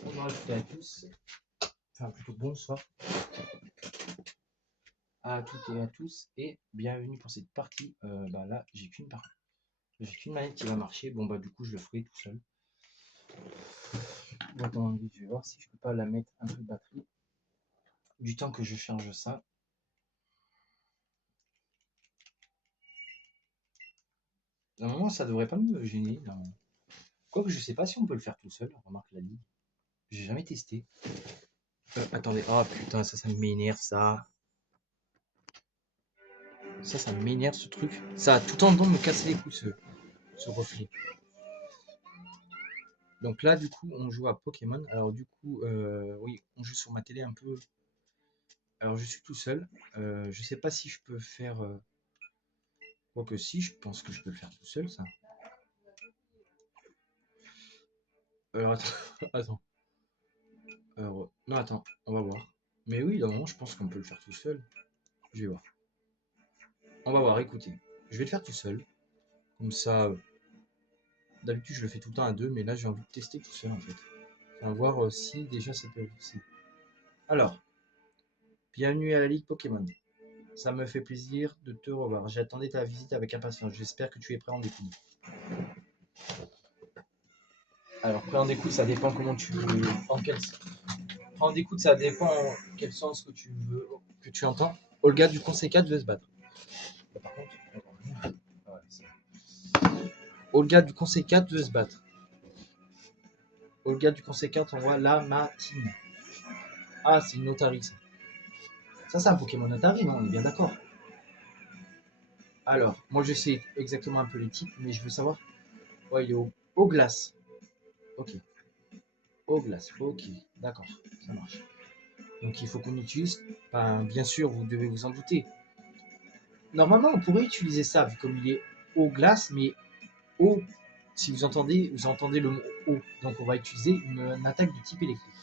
Bonjour à toutes et à tous, enfin plutôt bonsoir à toutes et à tous et bienvenue pour cette partie. Là j'ai qu'une manette qui va marcher. Bon bah du coup je le ferai tout seul. Bon, attendez, je vais voir si je peux pas la mettre un peu de batterie du temps que je charge ça. Normalement ça devrait pas me gêner. Normalement. Quoique je sais pas si on peut le faire tout seul. Remarque la ligne. J'ai jamais testé. Attendez, oh putain ça m'énerve ça. Ça m'énerve ce truc. Ça a tout le temps de me casser les couilles ce reflet. Donc là, du coup, on joue à Pokémon. Alors du coup, oui, on joue sur ma télé un peu. Alors je suis tout seul. Je sais pas si je peux faire. Quoique si, je pense que je peux le faire tout seul, ça. Alors attends, attends. Alors, non, attends, on va voir. Mais oui, normalement, je pense qu'on peut le faire tout seul. Je vais voir. On va voir, écoutez. Je vais le faire tout seul. Comme ça, d'habitude, je le fais tout le temps à deux, mais là, j'ai envie de tester tout seul, en fait. Enfin, voir si déjà ça peut être possible. Alors, bienvenue à la Ligue Pokémon. Ça me fait plaisir de te revoir. J'attendais ta visite avec impatience. J'espère que tu es prêt à en découdre. Alors, prêt en découdre, ça dépend comment tu veux. Prêt en découdre, ça dépend en quel sens que tu veux, que tu entends. Olga du Conseil 4 veut se battre. Par contre, Olga du Conseil 4 veut se battre. Olga du Conseil 4 envoie la matine. Ah, c'est une Otari, ça. Ça, c'est un Pokémon Otari, non? On est bien d'accord. Alors, moi, je sais exactement un peu les types, mais je veux savoir. Ouais, il est au glace. Ok. Au glace. Ok. D'accord. Ça marche. Donc, il faut qu'on utilise. Ben, bien sûr, vous devez vous en douter. Normalement, on pourrait utiliser ça, vu comme il est eau glace, mais eau, si vous entendez le mot eau. Donc, on va utiliser une attaque de type électrique.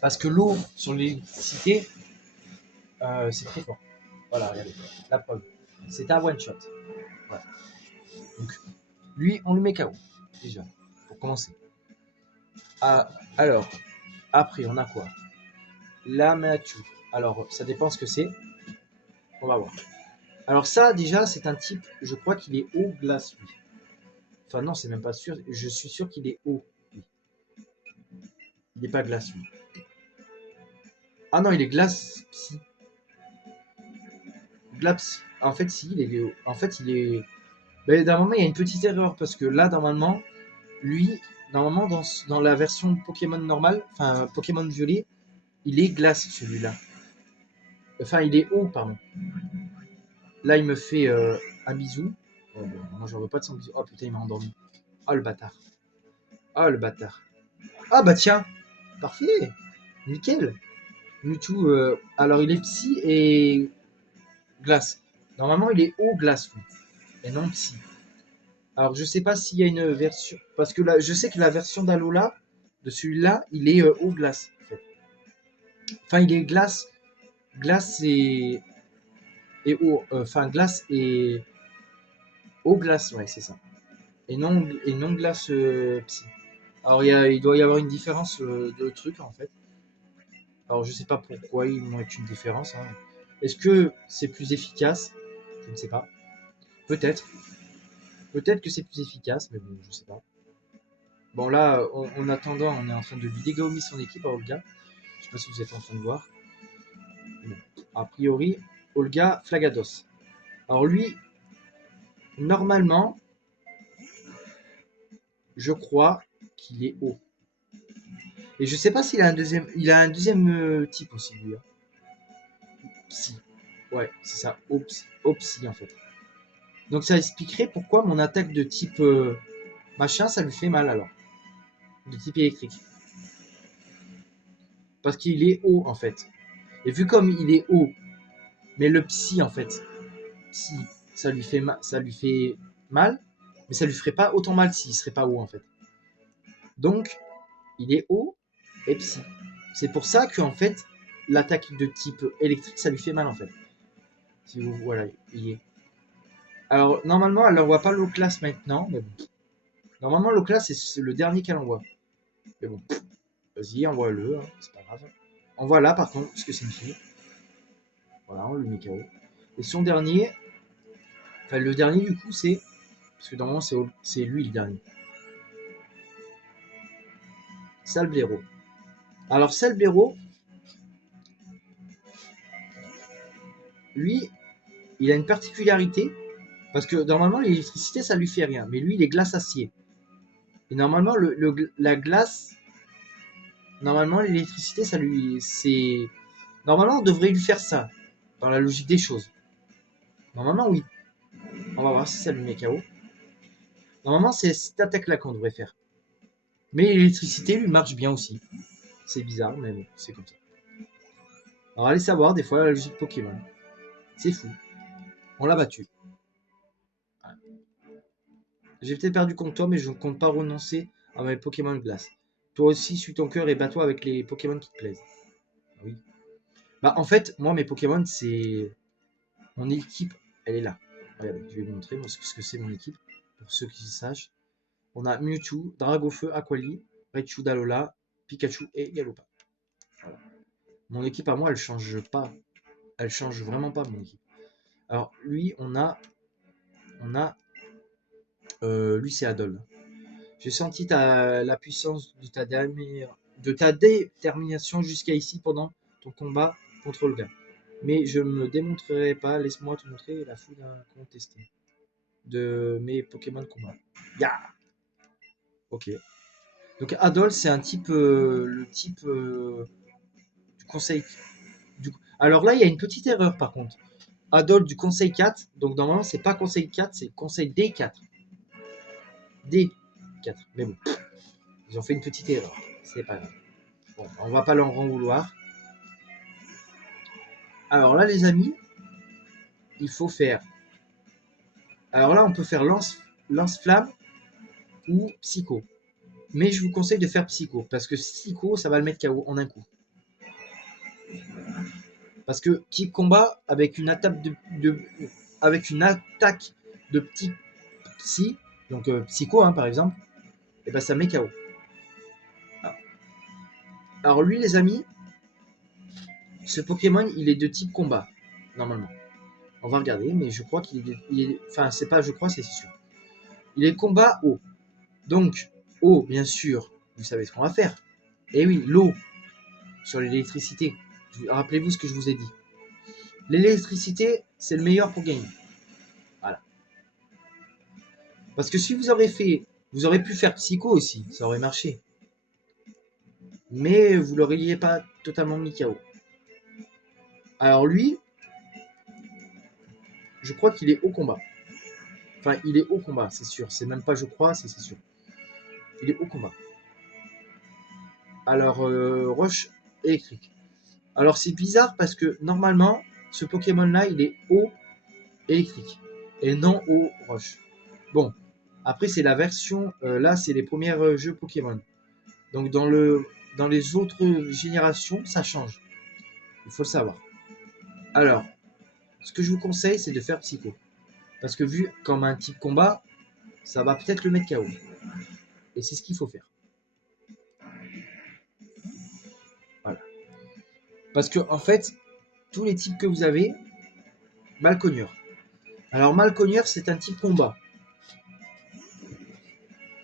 Parce que l'eau sur l'électricité, c'est très fort. Voilà, regardez, la preuve. C'est un one shot. Voilà. Donc, lui, on le met KO, déjà, pour commencer. Ah, alors, après, on a quoi? La Matu. Alors, ça dépend ce que c'est. On va voir. Alors, ça, déjà, c'est un type, je crois qu'il est eau glace, lui. Enfin, non, c'est même pas sûr. Je suis sûr qu'il est eau, lui. Il n'est pas glace, lui. Ah non, il est glace psy. Glace. En fait, si, il est. En fait, il est. Ben, normalement, il y a une petite erreur parce que là, normalement, lui, normalement, dans la version Pokémon normale, enfin, Pokémon violet, il est glace, celui-là. Enfin, il est eau, pardon. Là, il me fait un bisou. Oh, bon, moi, j'en veux pas de son bisou. Oh putain, il m'a endormi. Oh le bâtard. Oh le bâtard. Ah bah tiens, parfait. Nickel. Mewtwo, alors il est psy et glace. Normalement, il est eau glace, lui, et non psy. Alors, je sais pas s'il y a une version. Parce que là, je sais que la version d'Alola, de celui-là, il est eau glace. En fait. Enfin, il est glace. Glace et eau. Enfin, glace et. Eau glace, ouais, c'est ça. Et non glace psy. Alors, il doit y avoir une différence de truc, en fait. Alors, je sais pas pourquoi ils mettent une différence. Hein. Est-ce que c'est plus efficace? Je ne sais pas. Peut-être. Peut-être que c'est plus efficace, mais bon, je sais pas. Bon, là, en attendant, on est en train de lui dégommer son équipe à Olga. Je sais pas si vous êtes en train de voir. Bon. A priori, Olga Flagados. Alors, lui, normalement, je crois qu'il est haut. Et je sais pas s'il a un deuxième. Il a un deuxième type aussi, lui. Hein. Psy. Ouais, c'est ça. Psy, en fait. Donc ça expliquerait pourquoi mon attaque de type machin, ça lui fait mal alors. De type électrique. Parce qu'il est haut en fait. Et vu comme il est haut, mais le psy en fait, psy, ça lui fait mal, mais ça lui ferait pas autant mal s'il serait pas haut en fait. Donc il est haut et psy. C'est pour ça que en fait l'attaque de type électrique, ça lui fait mal en fait. Si vous voilà, il y est. Alors normalement, elle n'envoie pas l'eau classe maintenant, mais bon. Normalement, l'eau classe c'est le dernier qu'elle envoie. Mais bon. Vas-y, envoie-le, hein, c'est pas grave. Envoie là par contre, parce que c'est une fille. Voilà, on le met KO. Et son dernier, enfin le dernier du coup, c'est. Parce que normalement c'est lui le dernier. Salblero. Alors Salblero, lui, il a une particularité. Parce que normalement l'électricité ça lui fait rien. Mais lui il est glace-acier. Et normalement la glace. Normalement l'électricité ça lui. C'est. Normalement on devrait lui faire ça. Dans la logique des choses. Normalement oui. On va voir si ça lui met KO. Normalement c'est cette attaque là qu'on devrait faire. Mais l'électricité lui marche bien aussi. C'est bizarre, mais bon, c'est comme ça. Alors allez savoir des fois la logique Pokémon. C'est fou. On l'a battu. Voilà. J'ai peut-être perdu contre toi, mais je ne compte pas renoncer à mes Pokémon de glace. Toi aussi, suis ton cœur et bats-toi avec les Pokémon qui te plaisent. Oui. Bah en fait, moi mes Pokémon, c'est. Mon équipe, elle est là. Regardez, je vais vous montrer ce que c'est mon équipe, pour ceux qui sachent. On a Mewtwo, Dragofeu, Aquali, Raichu, Dalola, Pikachu et Galopa. Voilà. Mon équipe à moi, elle change pas. Elle change vraiment pas mon équipe. Alors lui, on a lui c'est Adol. J'ai senti la puissance de ta détermination jusqu'à ici pendant ton combat contre le gars. Mais je ne me démontrerai pas, laisse-moi te montrer la foule incontestée de mes Pokémon de combat. Ya. Ok. Donc Adol, c'est un type, le type du conseil. Alors là, il y a une petite erreur par contre. Adol du conseil 4, donc normalement c'est pas conseil 4, c'est conseil D4. D4. Mais bon, ils ont fait une petite erreur. C'est pas grave. Bon, on va pas leur en vouloir. Alors là, les amis, il faut faire. Alors là, on peut faire lance-flamme ou psycho. Mais je vous conseille de faire psycho. Parce que psycho, ça va le mettre KO en un coup. Parce que type combat, avec une attaque avec une attaque de petit psy, donc psycho hein, par exemple, et ben ça met KO. Alors lui, les amis, ce Pokémon, il est de type combat, normalement. On va regarder, mais je crois qu'il est. Enfin, c'est pas je crois, c'est sûr. Il est combat eau. Donc, eau, bien sûr, vous savez ce qu'on va faire. Et oui, l'eau sur l'électricité. Rappelez-vous ce que je vous ai dit. L'électricité, c'est le meilleur pour gagner. Voilà. Parce que si vous aurez pu faire psycho aussi, ça aurait marché. Mais vous l'auriez pas totalement mis KO. Alors lui, je crois qu'il est au combat. Enfin, il est au combat, c'est sûr. C'est même pas je crois, c'est sûr. Il est au combat. Alors, roche électrique. Alors, c'est bizarre parce que normalement, ce Pokémon-là, il est eau électrique et non eau roche. Bon, après, c'est la version. Là, c'est les premiers jeux Pokémon. Donc, dans les autres générations, ça change. Il faut le savoir. Alors, ce que je vous conseille, c'est de faire Psycho. Parce que vu comme un type combat, ça va peut-être le mettre KO. Et c'est ce qu'il faut faire. Voilà. Parce que, en fait, tous les types que vous avez, Malcogneur. Alors, Malcogneur, c'est un type combat.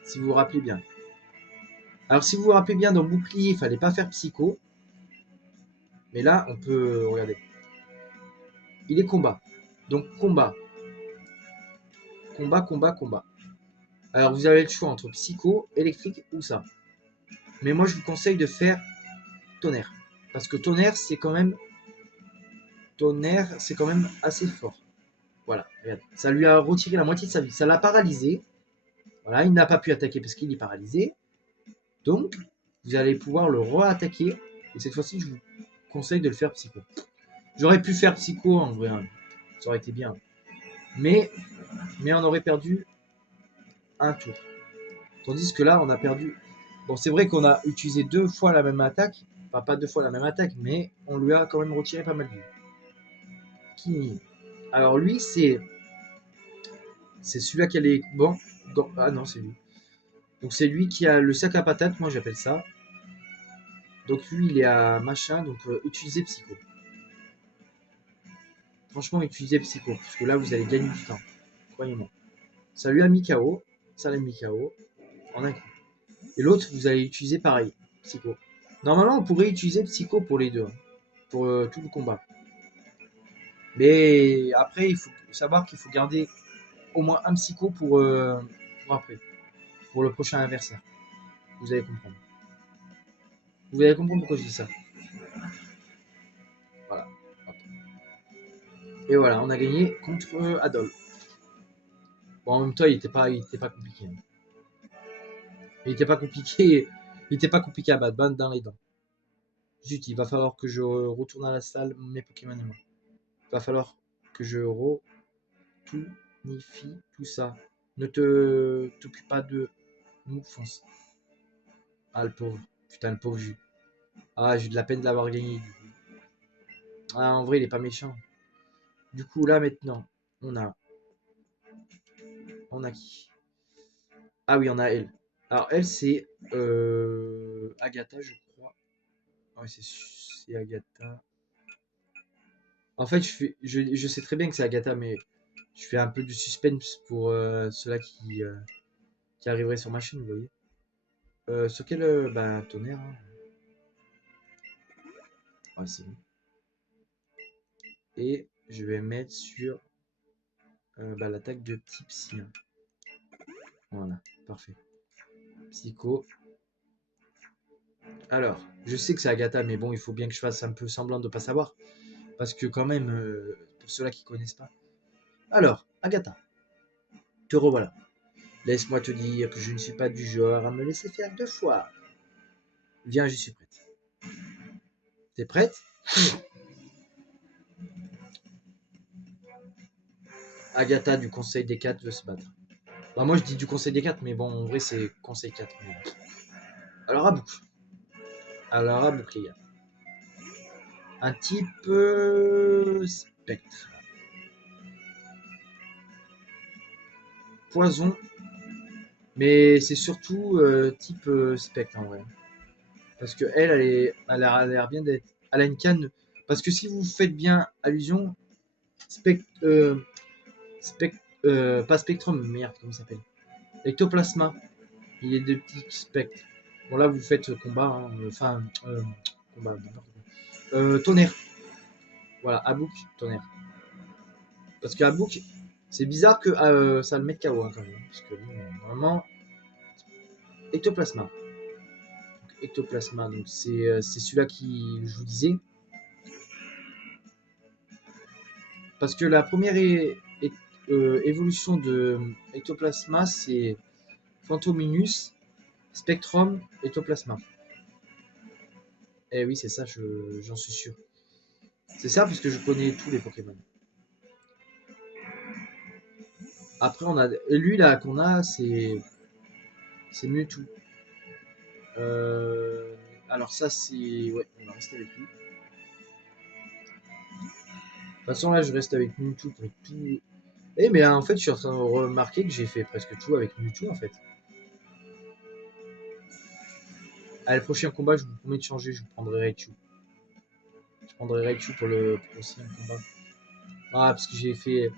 Si vous vous rappelez bien. Alors, si vous vous rappelez bien, dans Bouclier, il fallait pas faire Psycho. Mais là, on peut. Regardez. Il est combat. Donc, combat. Combat, combat, combat. Alors, vous avez le choix entre Psycho, électrique ou ça. Mais moi, je vous conseille de faire Tonnerre. Parce que Tonnerre, c'est quand même. Tonnerre, c'est quand même assez fort. Voilà, regarde. Ça lui a retiré la moitié de sa vie. Ça l'a paralysé. Voilà, il n'a pas pu attaquer parce qu'il est paralysé. Donc, vous allez pouvoir le re-attaquer. Et cette fois-ci, je vous conseille de le faire Psycho. J'aurais pu faire Psycho en vrai. Hein. Ça aurait été bien. Mais on aurait perdu un tour. Tandis que là, on a perdu. Bon, c'est vrai qu'on a utilisé 2 fois la même attaque. Enfin, pas 2 fois la même attaque, mais on lui a quand même retiré pas mal de vie. Kimi. Alors lui, c'est celui-là qui a les. Bon. Ah non, c'est lui. Donc c'est lui qui a le sac à patates, moi j'appelle ça. Donc lui, il est à machin, donc utilisez Psycho. Franchement, utilisez Psycho, parce que là, vous allez gagner du temps. Croyez-moi. Ça lui a mis KO, ça l'a mis KO, en un coup. Et l'autre, vous allez utiliser pareil, Psycho. Normalement, on pourrait utiliser Psycho pour les deux, hein, pour tout le combat. Mais après, il faut savoir qu'il faut garder au moins un Psycho pour après, pour le prochain adversaire. Vous allez comprendre. Vous allez comprendre pourquoi je dis ça. Voilà. Et voilà, on a gagné contre Adol. Bon, en même temps, il était pas compliqué. Hein. Il était pas compliqué. Il était pas compliqué à battre, dans les dents. Zut, il va falloir que je retourne à la salle, mes Pokémon et moi. Il va falloir que je retunifie tout ça. Ne t'occupe pas de nous, fonce. Ah, le pauvre. Putain, le pauvre jus. Ah, j'ai eu de la peine de l'avoir gagné, du coup. Ah, en vrai, il est pas méchant. Du coup, là, maintenant, on a... On a qui? Ah oui, on a elle. Alors, elle, c'est Agatha, je crois. Ouais, c'est Agatha. En fait, je sais très bien que c'est Agatha, mais je fais un peu du suspense pour ceux-là qui arriveraient sur ma chaîne, vous voyez. Sur quel bah, tonnerre, hein. Ouais, c'est bon. Et je vais mettre sur bah, l'attaque de petit psy. Hein. Voilà, parfait. Psycho. Alors, je sais que c'est Agatha, mais bon, il faut bien que je fasse un peu semblant de pas savoir. Parce que quand même, pour ceux-là qui connaissent pas. Alors, Agatha, te revoilà. Laisse-moi te dire que je ne suis pas du genre à me laisser faire deux fois. Viens, j'y suis prête. T'es prête? Agatha du Conseil des 4 veut se battre. Bah moi je dis du Conseil des 4, mais bon, en vrai c'est Conseil 4. Mais... Alors à boucle. Alors à boucle, les gars. Un type spectre. Poison. Mais c'est surtout type spectre en vrai. Parce que elle a l'air bien d'être. Elle a une canne. Parce que si vous faites bien allusion, spectre. Spect- pas Spectrum, merde, comment ça s'appelle? Ectoplasma. Il est de petits spectres. Bon, là, vous faites combat, hein, enfin, combat, n'importe quoi. Tonnerre. Voilà, Abouk, tonnerre. Parce que Abouk, c'est bizarre que ça le mette KO hein, quand même. Parce que normalement, Ectoplasma. Donc, Ectoplasma, donc c'est celui-là qui, je vous disais. Parce que la première évolution de Ectoplasma, c'est Phantominus, Spectrum, Ectoplasma. Eh oui, c'est ça, j'en suis sûr. C'est ça parce que je connais tous les Pokémon. Après, on a. Et lui là qu'on a, c'est Mewtwo. Alors ça, c'est. Ouais, on va rester avec lui. De toute façon, là, je reste avec Mewtwo pour tout. Eh, mais en fait, je suis en train de remarquer que j'ai fait presque tout avec Mewtwo en fait. Allez, le prochain combat, je vous promets de changer, je vous prendrai Raichu. Je prendrai Raichu pour le prochain combat. Ah, parce que j'ai fait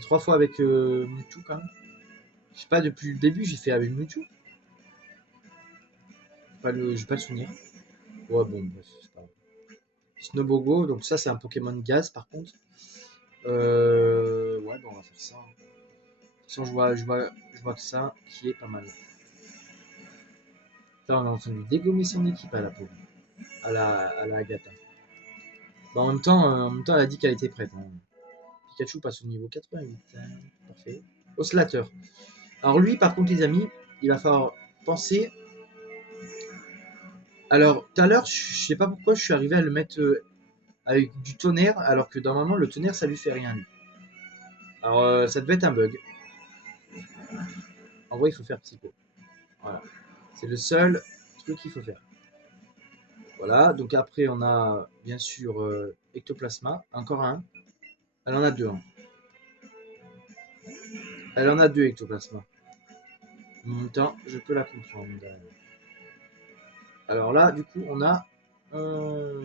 3 fois avec Mewtwo quand même. Je sais pas, depuis le début, j'ai fait avec Mewtwo. J'ai pas le souvenir. Ouais, bon, bref, c'est pas grave. Snowbogo, donc ça, c'est un Pokémon gaz par contre. Ouais, bon, on va faire ça. De toute façon, je vois que ça qui est pas mal. Là, on est en train de lui dégommer son équipe à la pauvre, à la Agatha. Bah, en même temps, elle a dit qu'elle était prête. Hein. Pikachu passe au niveau 88. Hein. Parfait. Oscillateur. Alors lui, par contre, les amis, il va falloir penser. Alors, tout à l'heure, je sais pas pourquoi je suis arrivé à le mettre avec du tonnerre, alors que normalement, le tonnerre, ça lui fait rien. Lui. Alors, ça devait être un bug. En vrai, il faut faire psycho. Voilà. C'est le seul truc qu'il faut faire. Voilà, donc après on a bien sûr Ectoplasma, encore un. Elle en a deux. Hein. Elle en a deux Ectoplasma. En même temps, je peux la comprendre. Alors là, du coup, on a... ben,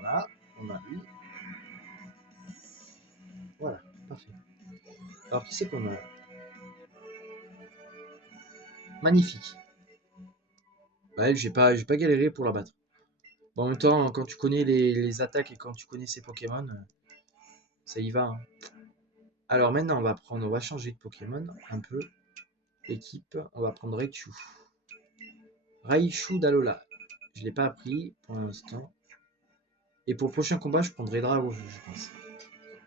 voilà, on a lui. Voilà, parfait. Alors, qui c'est qu'on a? Magnifique. Ouais, j'ai pas galéré pour la battre. Bon, en même temps, quand tu connais les attaques et quand tu connais ces Pokémon, ça y va, hein. Alors maintenant, on va changer de Pokémon un peu. Équipe, on va prendre Raichu. Raichu d'Alola. Je l'ai pas appris pour l'instant. Et pour le prochain combat, je prendrai Drago, je pense.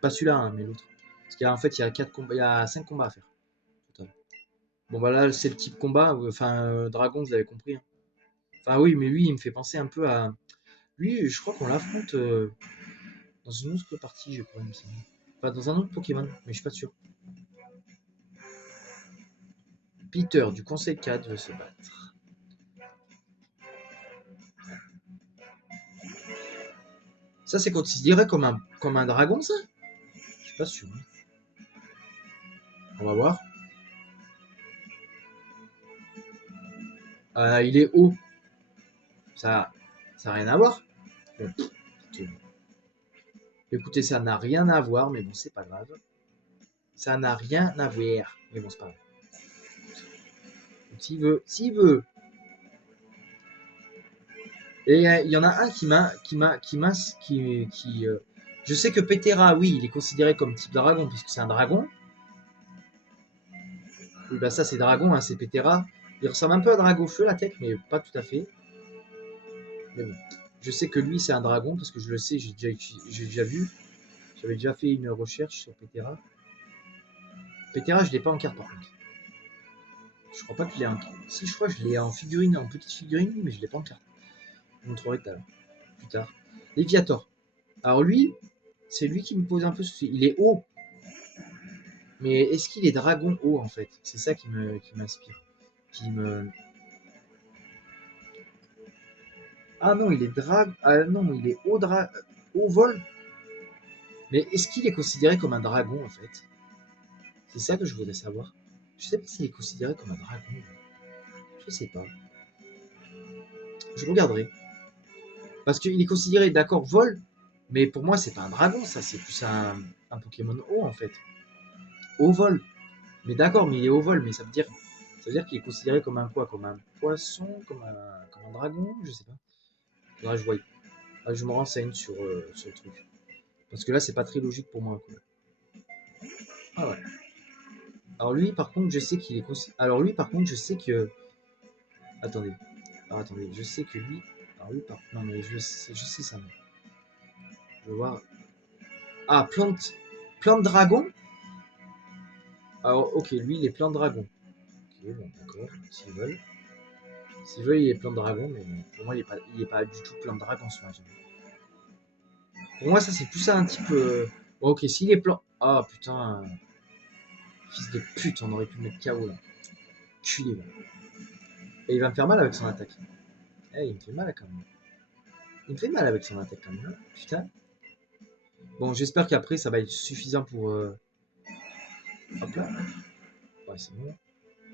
Pas celui-là, hein, mais l'autre. Parce qu'en fait, il y a 4 combats, il y a 5 combats à faire. Total. Bon bah là, c'est le type combat. Enfin, Dragon, vous avez compris, hein. Enfin oui, mais lui, il me fait penser un peu à. Lui, je crois qu'on l'affronte dans une autre partie, je crois, il me semble. Enfin, dans un autre Pokémon, mais je suis pas sûr. Peter du Conseil 4 veut se battre. Ça, c'est considéré comme un dragon, ça? Je suis pas sûr, hein. On va voir. Il est haut. Ça n'a rien à voir. Bon, ok. Écoutez, ça n'a rien à voir, mais bon, c'est pas grave. Ça n'a rien à voir, mais bon, c'est pas grave. S'il veut. Et il y en a un je sais que Petera, oui, il est considéré comme type dragon puisque c'est un dragon. Oui, bah ça c'est dragon, hein, c'est Petera. Il ressemble un peu à Dragofeu la tête, mais pas tout à fait. Mais bon, je sais que lui c'est un dragon parce que je le sais, j'ai déjà vu. J'avais déjà fait une recherche sur Petera. Petera, je l'ai pas en carte par contre. Je crois pas qu'il est en carte. Si, je crois que je l'ai en figurine, en petite figurine, mais je l'ai pas en carte. Je vous montrerai tout à l'heure, plus tard. Léviator. Alors lui, c'est lui qui me pose un peu souci. Il est haut, mais est-ce qu'il est dragon haut en fait? C'est ça qui m'inspire. Qui me. Ah non, il est Ah non, il est haut vol. Mais est-ce qu'il est considéré comme un dragon en fait? C'est ça que je voudrais savoir. Je sais pas s'il est considéré comme un dragon. Je sais pas. Je regarderai. Parce qu'il est considéré, d'accord, vol, mais pour moi, c'est pas un dragon, ça, c'est plus un Pokémon haut en fait. Haut vol. Mais d'accord, mais il est haut vol, mais ça veut dire qu'il est considéré comme un quoi? Comme un poisson, comme un dragon? Je sais pas. Faudra que je voie. Ah, je me renseigne sur le truc. Parce que là, c'est pas très logique pour moi, quoi. Ah ouais. Alors lui, par contre, je sais qu'il est Alors lui, par contre, je sais que. Attendez. Alors attendez, je sais que lui. Alors lui, non mais je sais ça. Je vais voir. Ah, plante dragon. Alors ok, lui, il est plante dragon. Ok, bon, d'accord. S'ils veulent. S'ils veulent, il est plante dragon, mais pour moi, il est pas du tout plante dragon, ce machin. Pour moi, ça, c'est plus ça un type. Bon, ok, s'il est plan. Ah putain. Fils de pute, on aurait pu le mettre KO là. Culé là. Et il va me faire mal avec son attaque. Eh, il me fait mal quand même. Il me fait mal avec son attaque quand même, hein. Putain. Bon, j'espère qu'après ça va être suffisant pour. Hop là. Ouais, c'est bon.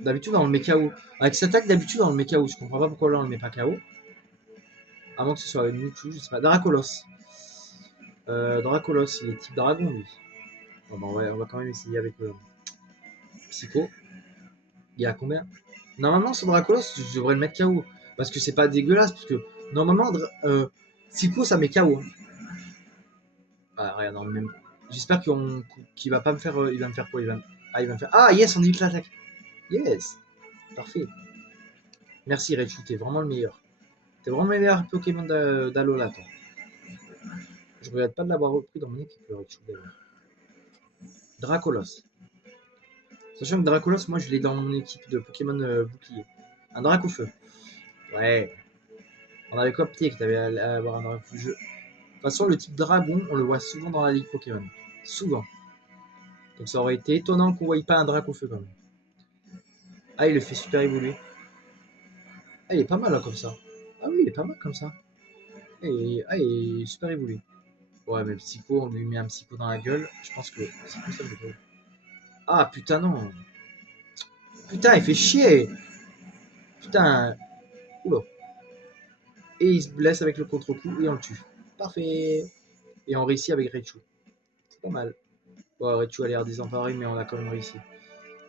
D'habitude, on le met KO. Avec cette attaque, d'habitude, on le met KO. Je comprends pas pourquoi là on le met pas KO. À moins que ce soit avec Mewtwo, je sais pas. Dracolos. Dracolos, il est type dragon lui. Bon, bah, on va quand même essayer avec Psycho. Il y a combien? Normalement, ce Dracolos, je devrais le mettre KO. Parce que c'est pas dégueulasse. Parce que normalement, Psycho, ça met KO, hein. Ah, regarde, dans le même. J'espère qu'il va pas me faire. Il va me faire quoi? Il va me faire. Ah, yes, on évite l'attaque. Yes. Parfait. Merci, Raichu, t'es vraiment le meilleur. T'es vraiment le meilleur Pokémon d'Alola, toi. Je regrette pas de l'avoir repris dans mon équipe, le Raichu, d'ailleurs. Dracolos. Sachant que Dracolos, moi, je l'ai dans mon équipe de Pokémon bouclier. Un Dracofeu. Ouais. On avait coopté que t'avais à avoir un Dracofeu. De toute façon, le type dragon, on le voit souvent dans la ligue Pokémon. Souvent. Donc ça aurait été étonnant qu'on ne voie pas un Dracofeu quand même. Ah, il le fait super évoluer. Ah, il est pas mal là, comme ça. Ah oui, il est pas mal comme ça. Il est super évolué. Ouais, mais le psycho, on lui met un psycho dans la gueule. Je pense que psycho, ça me fait. Ah putain, non. Putain, il fait chier. Putain. Oula. Et il se blesse avec le contre-coup et on le tue. Parfait. Et on réussit avec Raichu. C'est pas mal. Bon, Raichu a l'air désemparé, mais on a quand même réussi.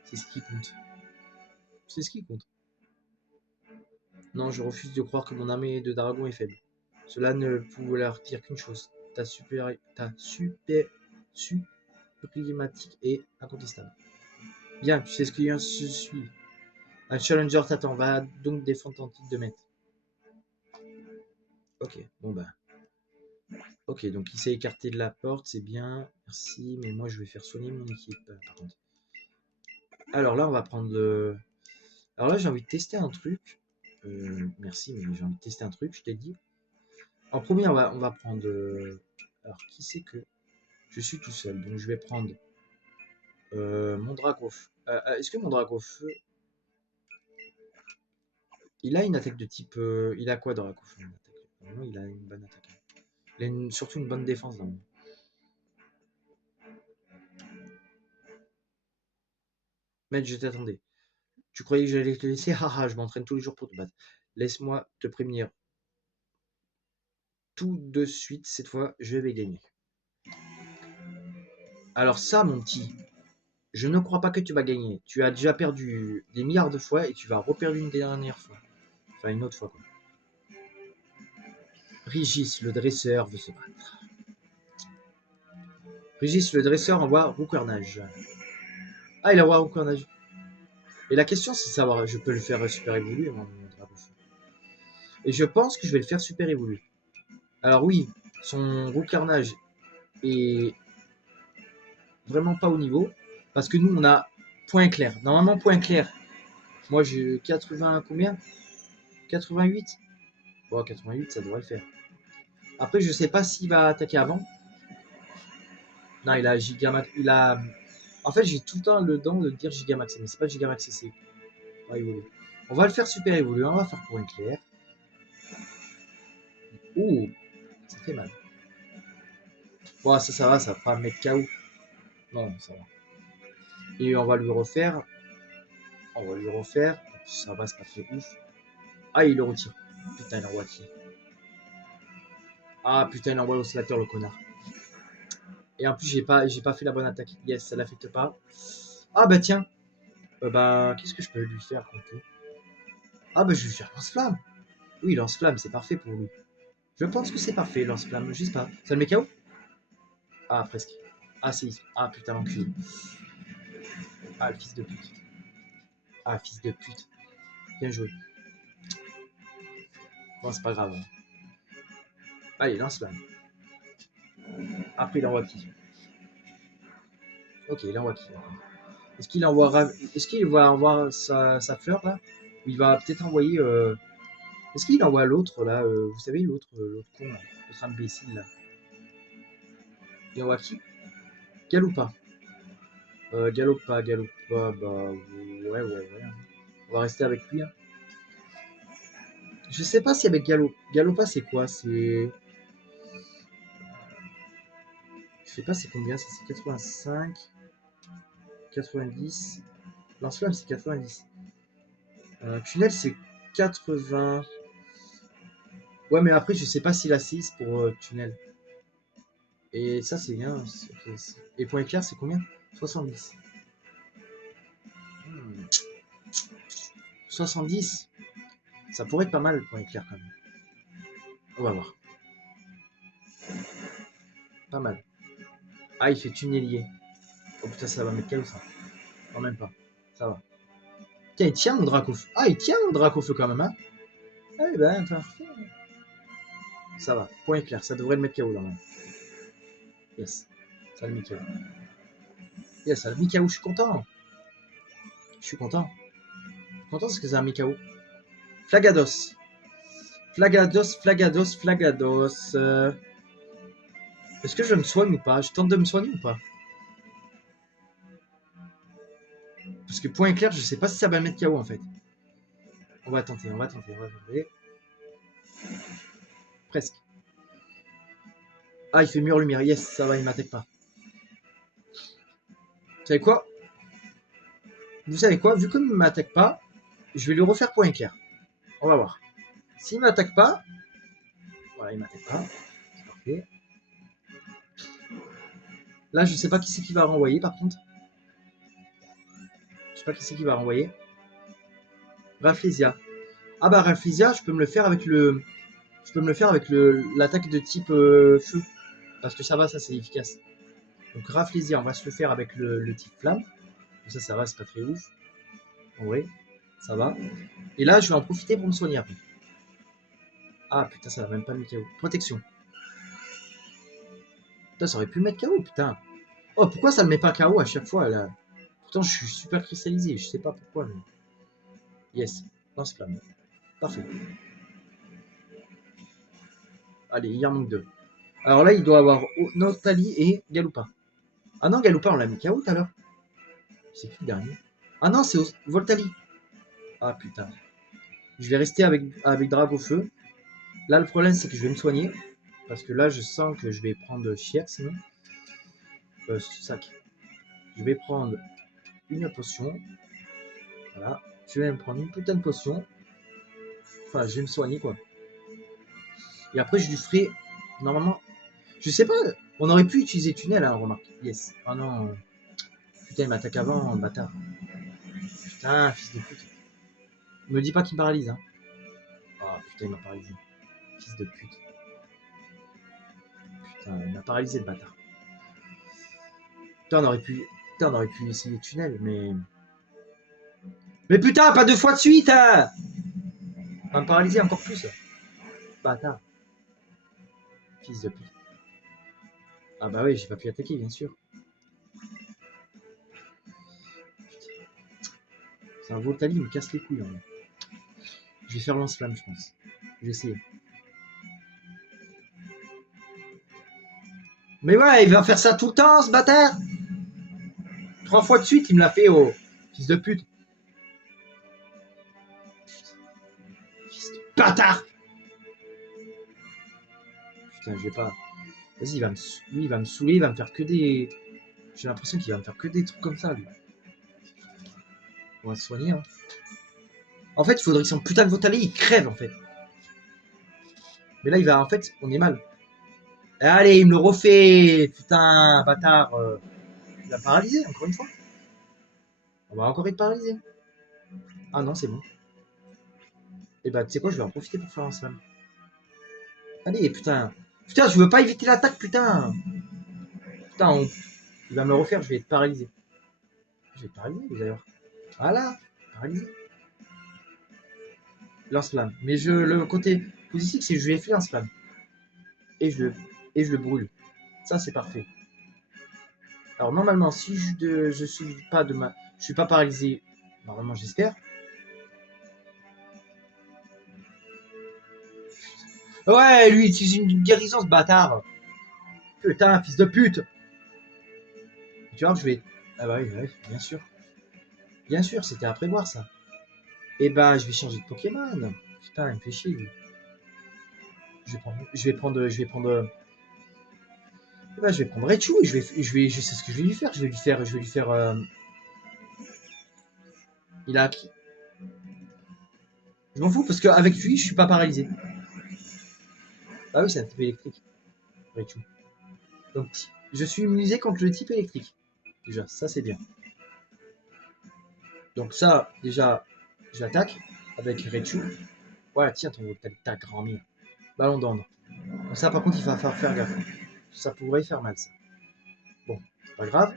C'est ce qui compte. C'est ce qui compte. Non, je refuse de croire que mon armée de dragon est faible. Cela ne pouvait leur dire qu'une chose. Ta suprématique est incontestable. Bien, tu sais ce que je suis. Un challenger t'attend. Va donc défendre ton titre de maître. Ok, bon bah. Ok, donc il s'est écarté de la porte, c'est bien. Merci, mais moi je vais faire soigner mon équipe, par contre. Alors là, on va prendre le... Alors là, j'ai envie de tester un truc. Merci, mais j'ai envie de tester un truc, je t'ai dit. En premier, on va prendre... Alors, qui c'est que... Je suis tout seul, donc je vais prendre mon dragon. Est-ce que mon dragon feu... Il a une attaque de type... Il a quoi, dragon feu? Non, il a une bonne attaque. Il a surtout une bonne défense, dans le... Mec, je t'attendais. Tu croyais que j'allais te laisser? Haha, je m'entraîne tous les jours pour te battre. Laisse-moi te prévenir. Tout de suite, cette fois, je vais gagner. Alors ça, mon petit, je ne crois pas que tu vas gagner. Tu as déjà perdu des milliards de fois et tu vas reperdre une dernière fois. Enfin, une autre fois, quoi. Régis, le dresseur, veut se battre. Régis, le dresseur, envoie Roucarnage. Ah, il envoie Roucarnage. Et la question, c'est de savoir, je peux le faire super évoluer, mon drapeau. Et je pense que je vais le faire super évoluer. Alors oui, son Roucarnage est vraiment pas au niveau. Parce que nous, on a point clair. Normalement, point clair. Moi, j'ai 80 combien? 88. Bon, 88, ça devrait le faire. Après, je sais pas s'il va attaquer avant. Non, il a Gigamax. Il a. En fait, j'ai tout le temps le don de dire Gigamax, mais c'est pas Gigamax, c'est. On va le faire super évoluer. On va faire point clair. Ouh, ça fait mal. Bon, ça va, ça va pas mettre KO. Non, ça va. Et on va lui refaire. On va lui refaire. Ça va, c'est pas très ouf. Ah, il le retire. Putain, il envoie qui? Ah, putain, il envoie l'oscillateur, le connard. Et en plus, j'ai pas fait la bonne attaque. Yes, ça l'affecte pas. Ah, bah tiens. Bah, qu'est-ce que je peux lui faire contre lui? Ah, bah, je vais lui faire lance-flamme. Oui, lance-flamme, c'est parfait pour lui. Je pense que c'est parfait, lance-flamme. Je sais pas. Ça le met KO? Ah, presque. Ah, si. Ah, putain, l'enculé. Ah, le fils de pute. Ah, fils de pute. Bien joué. Bon, c'est pas grave. Allez, lance-flamme. Après, il envoie qui? Ok, il envoie qui? Est-ce qu'il va envoyer sa fleur là? Ou il va peut-être envoyer. Est-ce qu'il envoie l'autre là? Vous savez, l'autre con, là, l'autre imbécile là. Il envoie qui? Galoupa. Galoupa, bah ouais. On va rester avec lui. Hein. Je sais pas si avec Galoupa c'est quoi? C'est. Je sais pas c'est combien, ça c'est 85, 90. Lance-flamme c'est 90. Tunnel c'est 80. Ouais, mais après, je sais pas s'il a 6 pour tunnel. Et ça, c'est bien. Okay, et point éclair, c'est combien? 70. 70. Ça pourrait être pas mal, point éclair, quand même. On va voir. Pas mal. Ah, il fait tunnelier. Oh putain, ça va mettre KO, ça. Non, même pas. Ça va. Tiens, il tient mon Dracofeu. Ah, il tient mon Dracofeu quand même, hein. Eh ben, parfait. Ça va. Point éclair, ça devrait le mettre KO, normalement. Yes. Ça le met KO. Yes, ça le met KO, je suis content. Je suis content. Content parce que ça a mis KO. Flagados. Flagados. Est-ce que je me soigne ou pas? Je tente de me soigner ou pas? Parce que point éclair, je sais pas si ça va le mettre KO en fait. On va tenter. Presque. Ah, il fait mur lumière. Yes, ça va, il m'attaque pas. Vous savez quoi? Vu qu'il ne m'attaque pas, je vais lui refaire point éclair. On va voir. S'il m'attaque pas, voilà, il m'attaque pas. C'est parfait. Là, je sais pas qui c'est qui va renvoyer par contre. Je sais pas qui c'est qui va renvoyer. Rafflesia. Ah bah Rafflesia, je peux me le faire avec le. Je peux me le faire avec l'attaque de type feu. Parce que ça va, ça c'est efficace. Donc Rafflesia, on va se le faire avec le type flamme. Ça va, c'est pas très ouf. En vrai, ça va. Et là, je vais en profiter pour me soigner après. Ah putain, ça va même pas me mettre KO. Protection. Putain, ça aurait pu me mettre KO, putain. Oh, pourquoi ça me met pas KO à chaque fois là? Pourtant, je suis super cristallisé, je sais pas pourquoi. Mais... Yes, lance-flamme. Parfait. Allez, il y en manque deux. Alors là, il doit avoir Noctali et Galoupa. Ah non, Galoupa, on l'a mis KO tout à l'heure. C'est qui le dernier? Ah non, c'est Voltali. Ah putain. Je vais rester avec Dragofeu. Là, le problème, c'est que je vais me soigner. Parce que là, je sens que je vais prendre Chier sinon. Sac. Je vais prendre une potion. Voilà. Je vais me prendre une putain de potion. Enfin, je vais me soigner, quoi. Et après, je lui ferai... Normalement... Je sais pas. On aurait pu utiliser tunnel, hein, remarque. Yes. Ah non. Putain, il m'attaque avant, bâtard. Putain, fils de pute. Me dis pas qu'il me paralyse, hein. Ah, putain, il m'a paralysé. Fils de pute. Putain, il m'a paralysé, le bâtard. Putain, on aurait pu essayer tunnel, mais... Mais putain, pas deux fois de suite, hein. On va me paralyser encore plus. Bâtard. Fils de pute. Ah bah oui, j'ai pas pu attaquer, bien sûr. C'est un Voltali, il me casse les couilles, en vrai. Je vais faire lance-flamme, je pense. Je vais essayer. Mais ouais, il va faire ça tout le temps, ce bâtard. 3 fois de suite, il me l'a fait, oh. Fils de pute. Fils de bâtard. Putain, je vais pas... Vas-y, lui, il va me saouler, il va me faire que des... J'ai l'impression qu'il va me faire que des trucs comme ça, lui. On va se soigner, hein. En fait, il faudrait que son putain de Voltali, il crève, en fait. Mais là, il va... En fait, on est mal. Allez, il me le refait. Putain, bâtard. Il va me paralyser, encore une fois. On va encore être paralysé. Ah non, c'est bon. Et bah, tu sais quoi, je vais en profiter pour faire un slam. Allez, putain. Putain, je veux pas éviter l'attaque, putain. Putain, il va me le refaire, je vais être paralysé. Je vais être paralysé, d'ailleurs. Voilà, paralysé. Lance-flamme. Mais le côté positif, c'est que je lui ai fait un slam. Et je le brûle. Ça, c'est parfait. Alors, normalement, si je suis pas de ma... Je suis pas paralysé, normalement, j'espère. Ouais, lui, il utilise une guérison, ce bâtard. Putain, fils de pute. Tu vois, je vais... Ah bah oui, bien sûr. Bien sûr, c'était à prévoir, ça. Et bah, je vais changer de Pokémon. Putain, il me fait chier, lui. Eh ben, je vais prendre Raichu et je sais ce que je vais lui faire. Je vais lui faire. Il a. Je m'en fous parce qu'avec lui, je suis pas paralysé. Ah oui, c'est un type électrique. Raichu. Donc, je suis immunisé contre le type électrique. Déjà, ça c'est bien. Donc ça, déjà, j'attaque avec Raichu. Voilà, tiens ton ta grand-mère. Ballon d'onde. Donc ça, par contre, il va falloir faire gaffe. Ça pourrait faire mal, ça. Bon, c'est pas grave.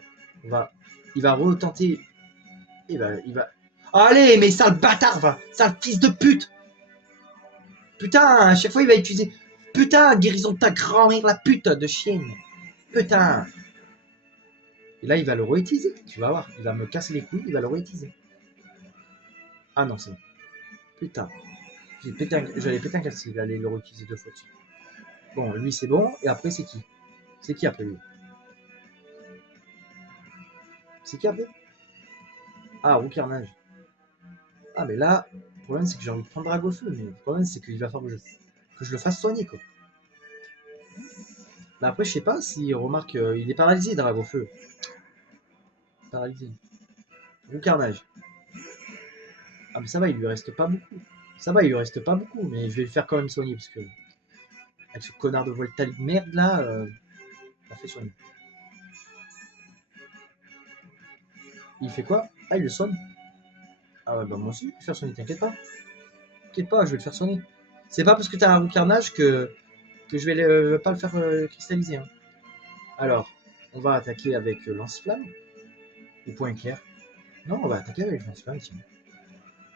Il va retenter. Il va. Allez, mais sale bâtard, va! Sale fils de pute! Putain, à chaque fois il va utiliser. Putain, guérison de ta grand-mère, la pute de chienne! Putain! Et là, il va le réutiliser. Tu vas voir, il va me casser les couilles, il va le réutiliser. Ah non, c'est bon. Putain. J'allais péter un câble s'il allait le réutiliser 2 fois dessus. Bon, lui c'est bon, et après c'est qui? C'est qui après lui? C'est qui après? Ah, Roucarnage. Ah, mais là, le problème c'est que j'ai envie de prendre Dragofeu, mais le problème c'est qu'il va falloir que je le fasse soigner, quoi. Bah après, je sais pas s'il remarque, il est paralysé, Dragofeu. Paralysé. Roucarnage. Ah, mais ça va, il lui reste pas beaucoup. Ça va, il lui reste pas beaucoup, mais je vais le faire quand même soigner parce que avec ce connard de Voltal de merde là, ça fait soigner. Il fait quoi? Ah, il le soigne. Ah ouais, bah moi aussi, je vais le faire soigner, t'inquiète pas. T'inquiète pas, je vais le faire soigner. C'est pas parce que t'as un carnage que je vais pas le faire cristalliser, hein. Alors, on va attaquer avec lance-flamme ou point clair. Non, on va attaquer avec lance-flamme, tiens.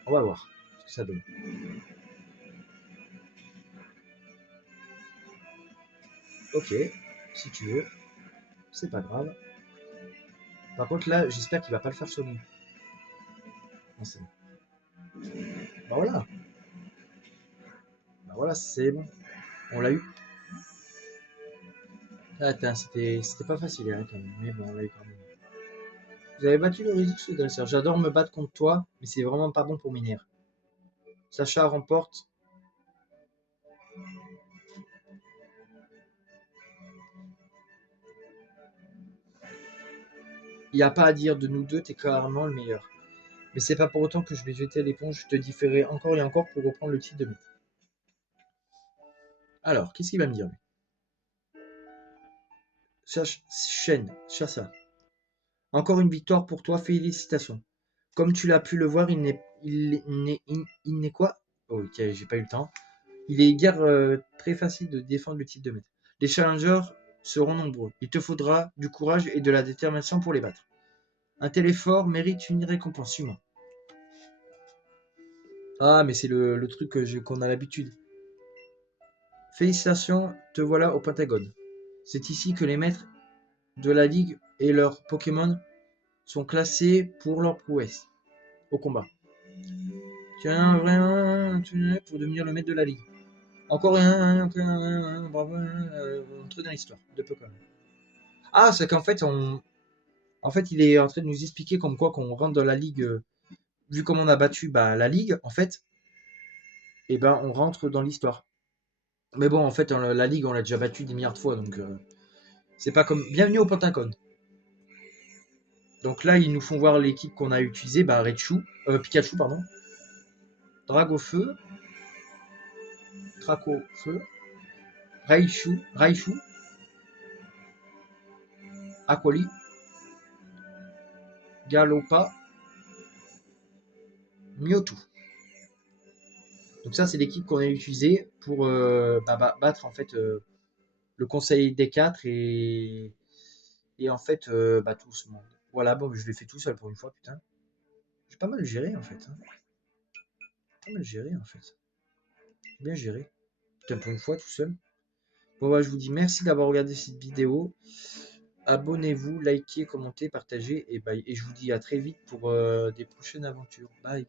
On va voir ce que ça donne. Ok, si tu veux, c'est pas grave. Par contre, là, j'espère qu'il va pas le faire soigner. Non, c'est bon. Bah voilà, bah voilà, c'est bon. On l'a eu. Ah, attends, c'était pas facile, hein, quand même. Mais bon, on l'a eu quand même. Vous avez battu le Rizux Dresseur. J'adore me battre contre toi, mais c'est vraiment pas bon pour mes nerfs. Sacha remporte. Il n'y a pas à dire de nous deux, t'es clairement le meilleur. Mais c'est pas pour autant que je vais jeter l'éponge, je te différerai encore et encore pour reprendre le titre de maître. Alors, qu'est-ce qu'il va me dire lui? Chaîne, Chassa. Encore une victoire pour toi, félicitations. Comme tu l'as pu le voir, il n'est quoi? Oh, ok, j'ai pas eu le temps. Il est guère très facile de défendre le titre de maître. Les challengers seront nombreux. Il te faudra du courage et de la détermination pour les battre. Un tel effort mérite une récompense. Suis-moi. Ah, mais c'est le truc qu'on a l'habitude. Félicitations, te voilà au Pentagone. C'est ici que les maîtres de la Ligue et leurs Pokémon sont classés pour leur prouesse au combat. Tu as vraiment pour devenir le maître de la Ligue. Encore un bravo, entrer dans l'histoire de Pokémon. Ah, c'est qu'en fait, en fait, il est en train de nous expliquer comme quoi qu'on rentre dans la Ligue, vu comme on a battu bah, la Ligue, en fait, et ben on rentre dans l'histoire. Mais bon, en fait, la Ligue, on l'a déjà battu des milliards de fois, donc c'est pas comme. Bienvenue au Pentacon. Donc là, ils nous font voir l'équipe qu'on a utilisée, bah Pikachu, pardon, Dragofeu, Dracofeu, Raichu, Aquali, Galopa, Mewtwo. Donc ça, c'est l'équipe qu'on a utilisée pour battre en fait le conseil des 4 et en fait tout ce monde. Voilà, bon, je l'ai fait tout seul pour une fois, putain. J'ai pas mal géré en fait, hein. Pas mal géré en fait. Bien géré. Putain, pour une fois, tout seul. Bon, bah, je vous dis merci d'avoir regardé cette vidéo. Abonnez-vous, likez, commentez, partagez. Et je vous dis à très vite pour des prochaines aventures. Bye.